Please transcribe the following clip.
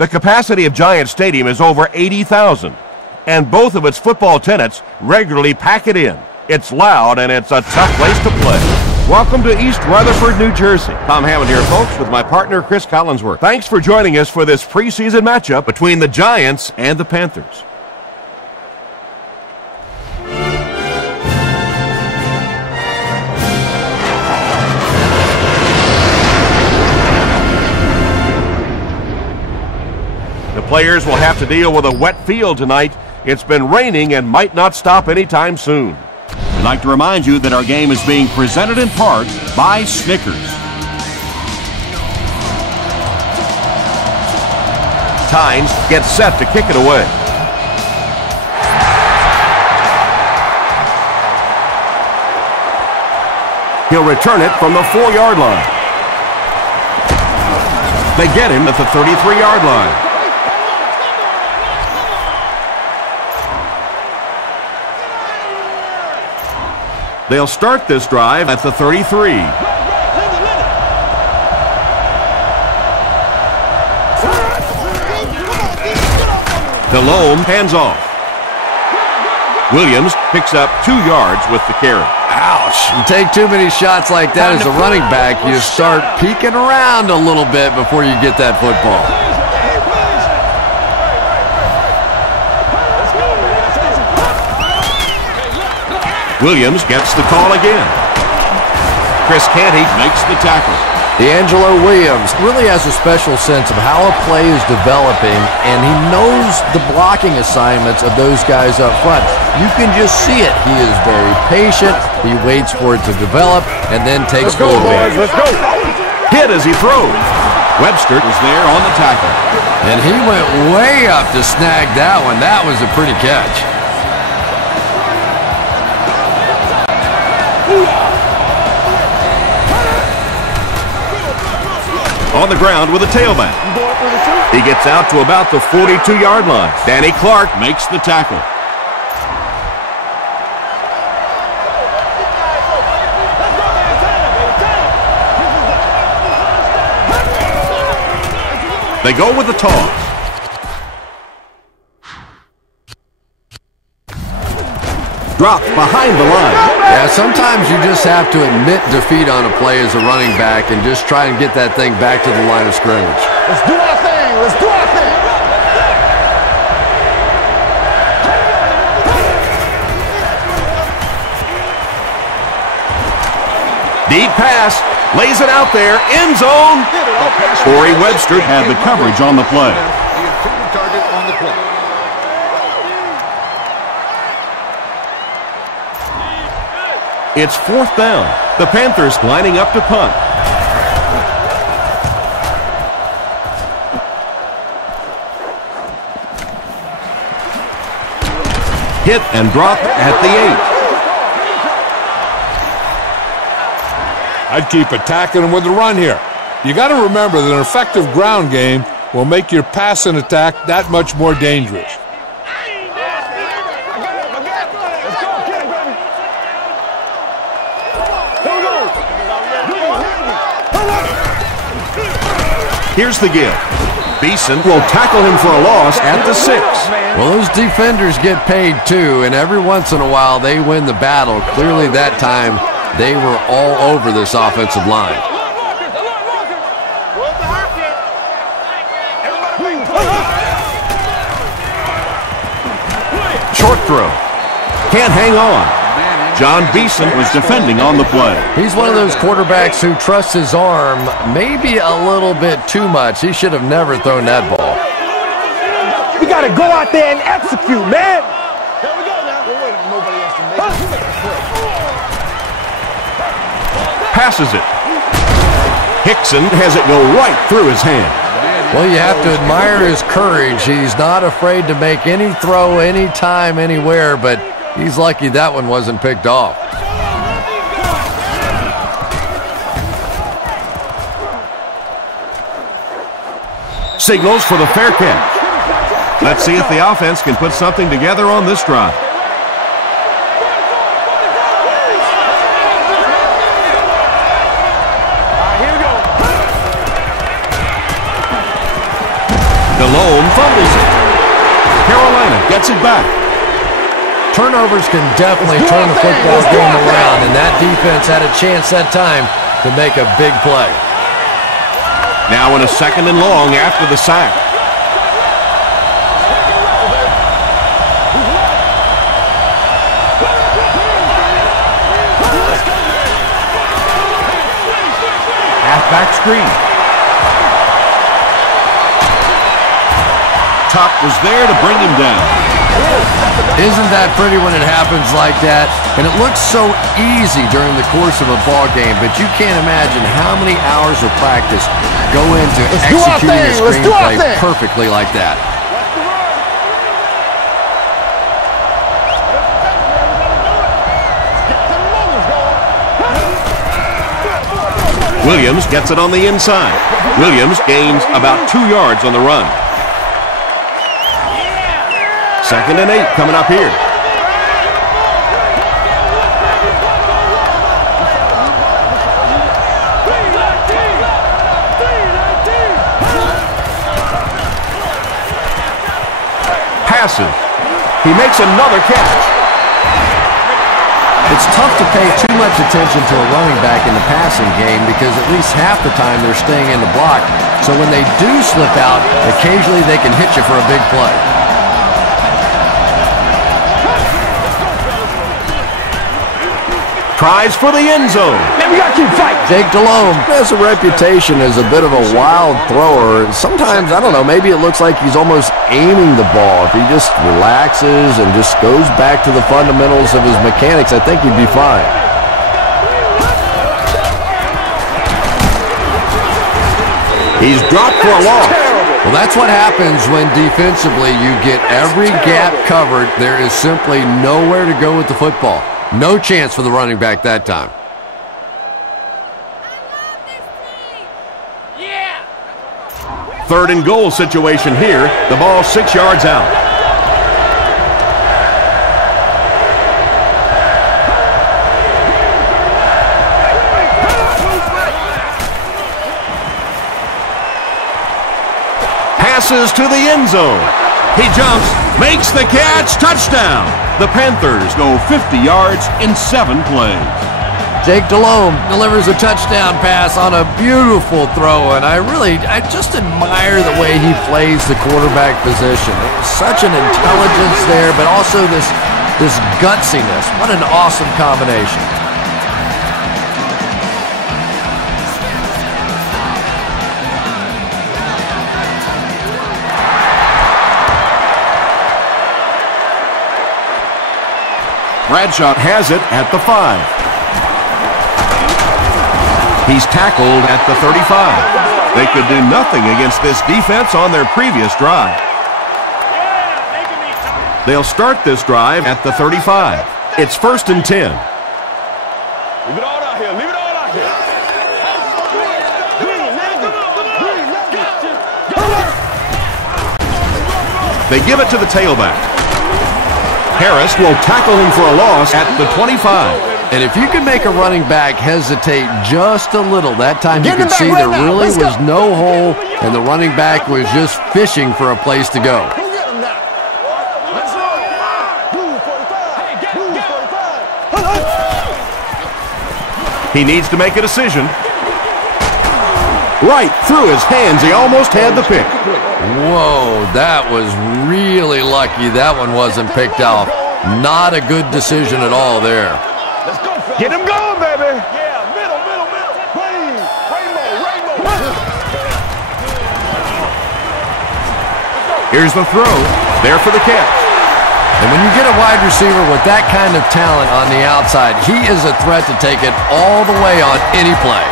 The capacity of Giant Stadium is over 80,000, and both of its football tenants regularly pack it in. It's loud, and it's a tough place to play. Welcome to East Rutherford, New Jersey. Tom Hammond here, folks, with my partner, Chris Collinsworth. Thanks for joining us for this preseason matchup between the Giants and the Panthers. The players will have to deal with a wet field tonight. It's been raining and might not stop anytime soon. We'd like to remind you that our game is being presented in part by Snickers. Tynes gets set to kick it away. He'll return it from the 4-yard line. They get him at the 33-yard line. They'll start this drive at the 33. Delhomme hands off. Williams picks up 2 yards with the carry. Ouch. You take too many shots like that as a running back, you start peeking around a little bit before you get that football. Williams gets the call again. Chris Canty makes the tackle. D'Angelo Williams really has a special sense of how a play is developing, and he knows the blocking assignments of those guys up front. You can just see it. He is very patient. He waits for it to develop and then takes full advantage. Let's go. Hit as he throws. Webster was there on the tackle. And he went way up to snag that one. That was a pretty catch. On the ground with a tailback. He gets out to about the 42-yard line. Danny Clark makes the tackle. They go with the toss. Dropped behind the line. Yeah, sometimes you just have to admit defeat on a play as a running back and just try and get that thing back to the line of scrimmage. Let's do our thing. Let's do our thing. Deep pass. Lays it out there. End zone. Corey Webster had the coverage on the play. The intended target on the play. It's 4th down. The Panthers lining up to punt. Hit and drop at the 8. I'd keep attacking them with the run here. You got to remember that an effective ground game will make your passing attack that much more dangerous. Here's the give. Beeson will tackle him for a loss at the 6. Well, those defenders get paid too, and every once in a while they win the battle. Clearly that time they were all over this offensive line. Short throw. Can't hang on. John Beeson was defending on the play. He's one of those quarterbacks who trusts his arm maybe a little bit too much. He should have never thrown that ball. We got to go out there and execute, man. Here we go now. Passes it. Hickson has it go right through his hand. Well, you have to admire his courage. He's not afraid to make any throw, anytime, anywhere, but he's lucky that one wasn't picked off. Signals for the fair catch. Let's see if the offense can put something together on this drive. Delhomme fumbles it. Carolina gets it back. Turnovers can definitely turn the football game around, and that defense had a chance that time to make a big play. Now in a 2nd and long after the sack. Halfback screen. Tuck was there to bring him down. Isn't that pretty when it happens like that? And it looks so easy during the course of a ball game, but you can't imagine how many hours of practice go into executing a screenplay perfectly like that. Williams gets it on the inside. Williams gains about 2 yards on the run. 2nd and 8 coming up here. Passes. He makes another catch. It's tough to pay too much attention to a running back in the passing game because at least half the time they're staying in the block. So when they do slip out, occasionally they can hit you for a big play. Tries for the end zone. Man, we gotta keep fighting. Jake Delhomme has a reputation as a bit of a wild thrower. And sometimes, I don't know, maybe it looks like he's almost aiming the ball. If he just relaxes and just goes back to the fundamentals of his mechanics, I think he'd be fine. He's dropped for a loss. Well, that's what happens when defensively you get every gap covered. There is simply nowhere to go with the football. No chance for the running back that time. Yeah. 3rd and goal situation here. The ball 6 yards out. Passes to the end zone. He jumps, makes the catch, touchdown. The Panthers go 50 yards in 7 plays. Jake Delhomme delivers a touchdown pass on a beautiful throw, and I just admire the way he plays the quarterback position. Such an intelligence there, but also this gutsiness. What an awesome combination. Bradshaw has it at the 5. He's tackled at the 35. They could do nothing against this defense on their previous drive. They'll start this drive at the 35. It's 1st and 10. Leave it all out here. Leave it all out here. They give it to the tailback. Harris will tackle him for a loss at the 25. And if you can make a running back hesitate just a little, that time you can see there really was no hole, and the running back was just fishing for a place to go. He needs to make a decision. Right through his hands, he almost had the pick. Whoa, that was really lucky that one wasn't picked off. Not a good decision at all there. Get him going, baby. Yeah, middle. Please. Rainbow. Here's the throw. There for the catch. And when you get a wide receiver with that kind of talent on the outside, he is a threat to take it all the way on any play.